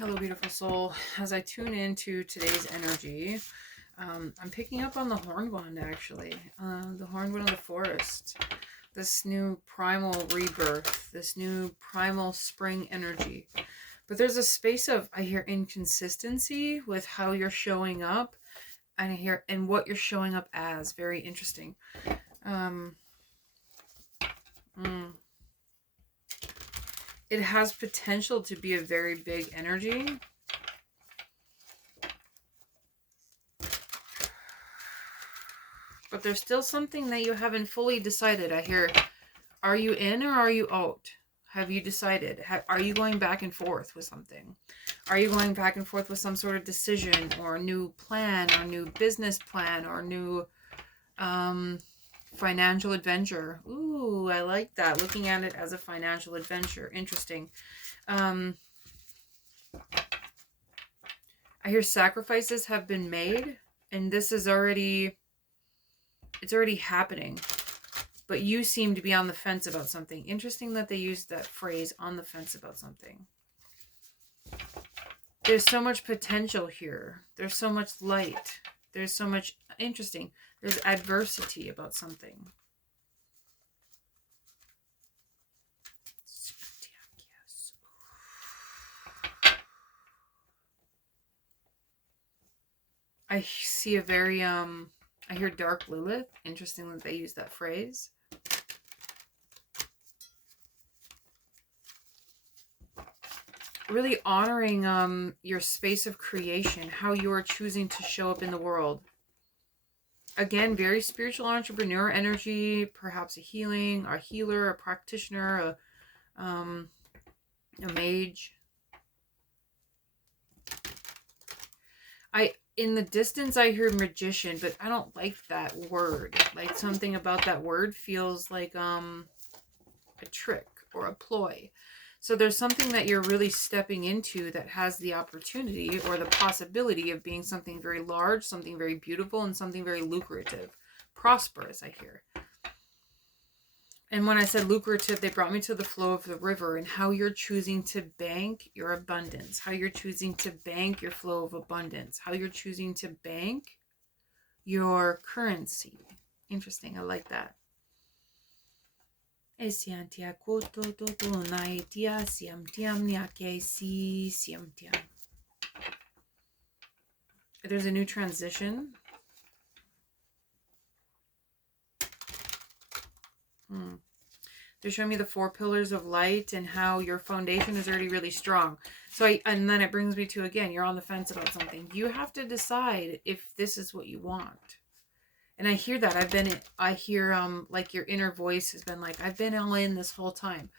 Hello, beautiful soul. As I tune into today's energy, I'm picking up on the horned one, actually. The horned one of the forest. This new primal rebirth, this new primal spring energy. But there's a space of, I hear, inconsistency with how you're showing up, and I hear, and what you're showing up as. Very interesting. Um, mm. It has potential to be a very big energy. But there's still something that you haven't fully decided. I hear, are you in or are you out? Have you decided? Are you going back and forth with something? Are you going back and forth with some sort of decision or a new plan or new business plan or new financial adventure? Ooh, I like that. Looking at it as a financial adventure. Interesting. I hear sacrifices have been made, and this is already, it's already happening. But you seem to be on the fence about something. Interesting that they used that phrase, on the fence about something. There's so much potential here. There's so much light. There's so much interesting. There's adversity about something. I see a very, I hear Dark Lilith. Interesting that they use that phrase. Really honoring your space of creation, how you are choosing to show up in the world. Again, very spiritual entrepreneur energy, perhaps a healer, a practitioner, a mage. In the distance I hear magician, but I don't like that word. Like, something about that word feels like a trick or a ploy. So there's something that you're really stepping into that has the opportunity or the possibility of being something very large, something very beautiful, and something very lucrative. Prosperous, I hear. And when I said lucrative, they brought me to the flow of the river and how you're choosing to bank your abundance, how you're choosing to bank your flow of abundance, how you're choosing to bank your currency. Interesting. I like that. There's a new transition. They're showing me the 4 pillars of light and how your foundation is already really strong. And then it brings me to, again, you're on the fence about something. You have to decide if this is what you want. And I hear that. I hear like your inner voice has been like, I've been all in this whole time.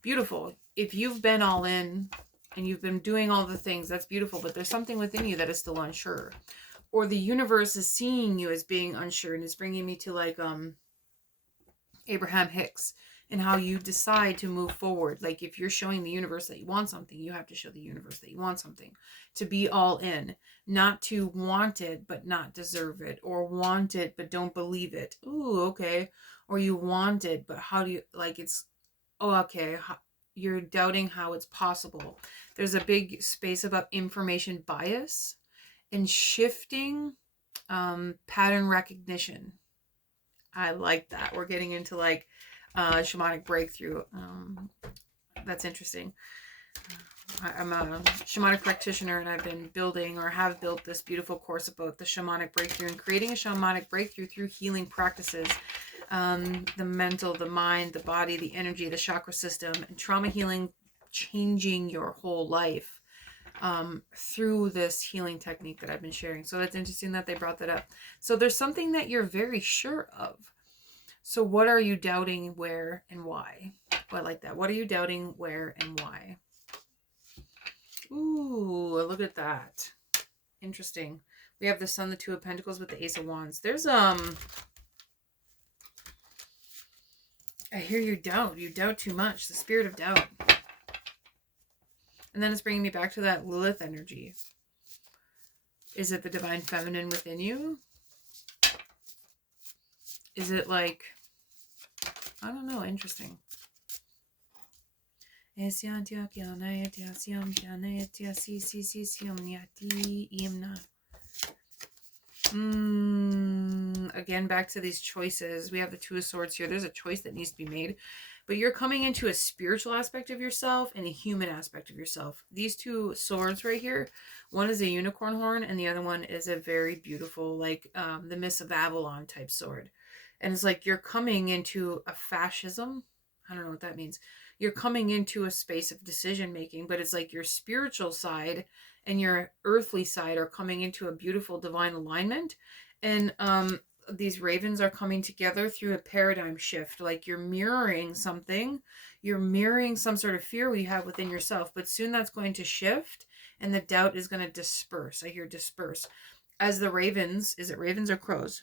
Beautiful. If you've been all in and you've been doing all the things, that's beautiful. But there's something within you that is still unsure. Or the universe is seeing you as being unsure, and is bringing me to like Abraham Hicks and how you decide to move forward. Like, if you're showing the universe that you want something, you have to show the universe that you want something. To be all in. Not to want it but not deserve it. Or want it but don't believe it. Ooh, okay. Or you want it, but how do you, like, it's, oh, okay. You're doubting how it's possible. There's a big space about information bias and shifting pattern recognition. I like that. We're getting into like shamanic breakthrough. That's interesting. I'm a shamanic practitioner, and I've been building, or have built, this beautiful course about the shamanic breakthrough and creating a shamanic breakthrough through healing practices. The mental, the mind, the body, the energy, the chakra system, and trauma healing, changing your whole life through this healing technique that I've been sharing. So that's interesting that they brought that up. So there's something that you're very sure of. So what are you doubting, where, and why? Oh, I like that. What are you doubting, where, and why? Ooh, look at that. Interesting. We have the Sun, the Two of Pentacles with the Ace of Wands. There's I hear you doubt. You doubt too much. The spirit of doubt. And then it's bringing me back to that Lilith energy. Is it the divine feminine within you? Is it like, I don't know, interesting. Again, back to these choices. We have the Two of Swords here. There's a choice that needs to be made. But you're coming into a spiritual aspect of yourself and a human aspect of yourself. These two swords right here, one is a unicorn horn and the other one is a very beautiful, like the Miss of Avalon type sword. And it's like you're coming into a fascism. I don't know what that means. You're coming into a space of decision making, but it's like your spiritual side and your earthly side are coming into a beautiful divine alignment. And these ravens are coming together through a paradigm shift. Like you're mirroring something, you're mirroring some sort of fear we have within yourself, but soon that's going to shift and the doubt is going to disperse. I hear disperse. As the ravens, is it ravens or crows?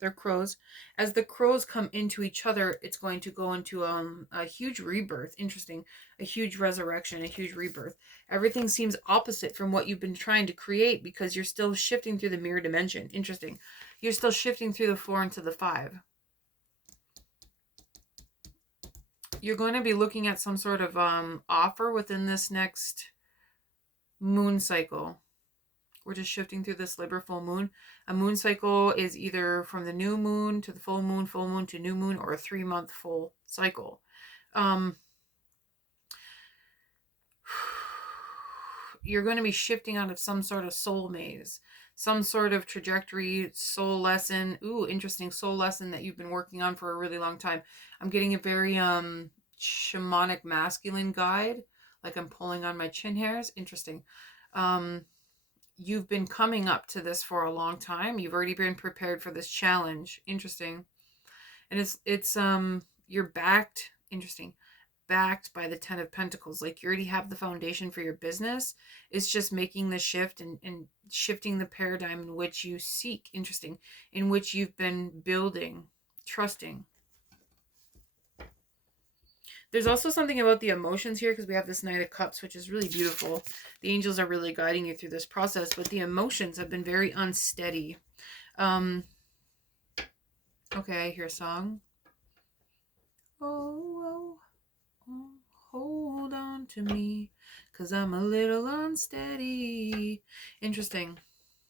They're crows. As the crows come into each other, it's going to go into a huge rebirth. Interesting. A huge resurrection, a huge rebirth. Everything seems opposite from what you've been trying to create because you're still shifting through the mirror dimension. Interesting. You're still shifting through the 4 into the 5. You're going to be looking at some sort of offer within this next moon cycle. We're just shifting through this Libra full moon. A moon cycle is either from the new moon to the full moon to new moon, or a 3-month full cycle. You're going to be shifting out of some sort of soul maze, some sort of trajectory, soul lesson. Ooh, interesting soul lesson that you've been working on for a really long time. I'm getting a very shamanic masculine guide, like I'm pulling on my chin hairs. Interesting. You've been coming up to this for a long time. You've already been prepared for this challenge. Interesting. And it's you're backed. Interesting. Backed by the 10 of Pentacles. Like you already have the foundation for your business. It's just making the shift and shifting the paradigm in which you seek. Interesting. In which you've been building, trusting. There's also something about the emotions here because we have this Knight of Cups, which is really beautiful. The angels are really guiding you through this process, but the emotions have been very unsteady. Okay, I hear a song. Oh, hold on to me, because I'm a little unsteady. Interesting.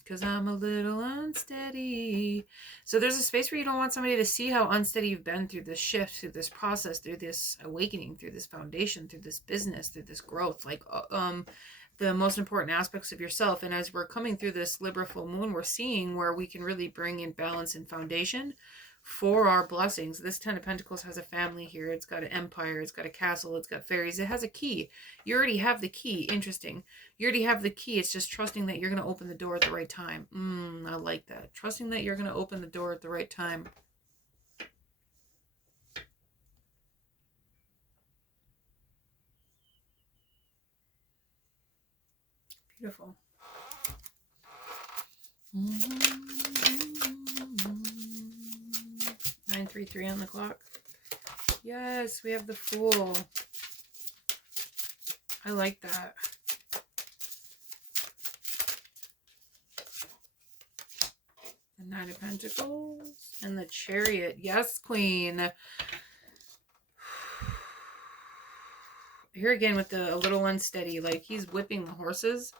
Because I'm a little unsteady. So there's a space where you don't want somebody to see how unsteady you've been through this shift, through this process, through this awakening, through this foundation, through this business, through this growth. Like the most important aspects of yourself. And as we're coming through this Libra full moon, we're seeing where we can really bring in balance and foundation for our blessings. This 10 of Pentacles has a family here. It's got an empire. It's got a castle. It's got fairies. It has a key. You already have the key. Interesting. You already have the key. It's just trusting that you're going to open the door at the right time. I like that. Trusting that you're going to open the door at the right time. Beautiful. 9:33 on the clock. Yes, we have the Fool. I like that. The Knight of Pentacles and the Chariot. Yes, Queen. Here again with a little unsteady. Like he's whipping the horses.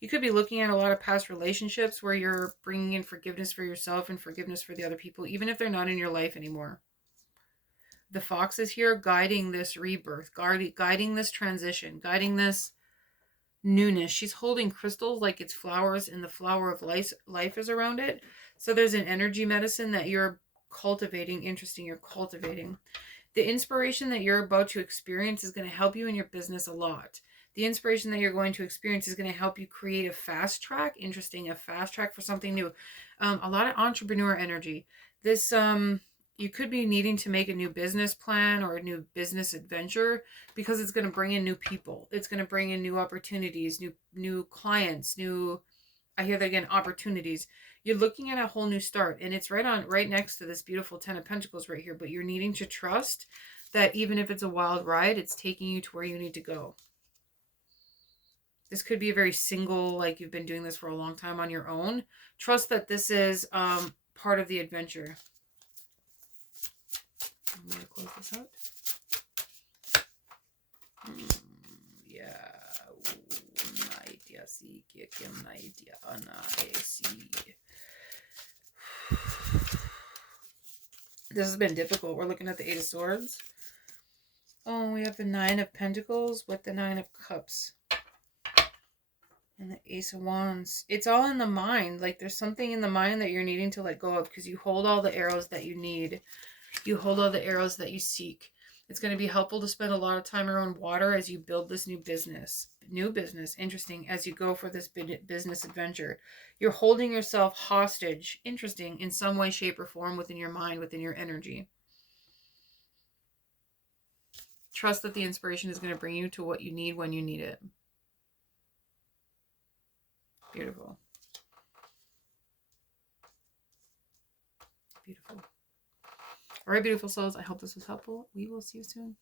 You could be looking at a lot of past relationships where you're bringing in forgiveness for yourself and forgiveness for the other people, even if they're not in your life anymore. The Fox is here guiding this rebirth, guiding this transition, guiding this newness. She's holding crystals like it's flowers, and the flower of life is around it. So there's an energy medicine that you're cultivating. Interesting, you're cultivating. The inspiration that you're about to experience is going to help you in your business a lot. The inspiration that you're going to experience is going to help you create a fast track. Interesting, a fast track for something new. A lot of entrepreneur energy. This, you could be needing to make a new business plan or a new business adventure because it's going to bring in new people. It's going to bring in new opportunities, new clients, I hear that again, opportunities. You're looking at a whole new start, and it's right next to this beautiful 10 of Pentacles right here, but you're needing to trust that even if it's a wild ride, it's taking you to where you need to go. This could be a very single, like you've been doing this for a long time on your own. Trust that this is part of the adventure. I'm going to close this out. Yeah. This has been difficult. We're looking at the Eight of Swords. Oh, we have the Nine of Pentacles with the Nine of Cups. And the Ace of Wands. It's all in the mind. Like there's something in the mind that you're needing to let go of because you hold all the arrows that you need. You hold all the arrows that you seek. It's going to be helpful to spend a lot of time around water as you build this new business. Interesting, as you go for this business adventure. You're holding yourself hostage, interesting, in some way, shape, or form within your mind, within your energy. Trust that the inspiration is going to bring you to what you need when you need it. Beautiful. Beautiful. All right, beautiful souls. I hope this was helpful. We will see you soon.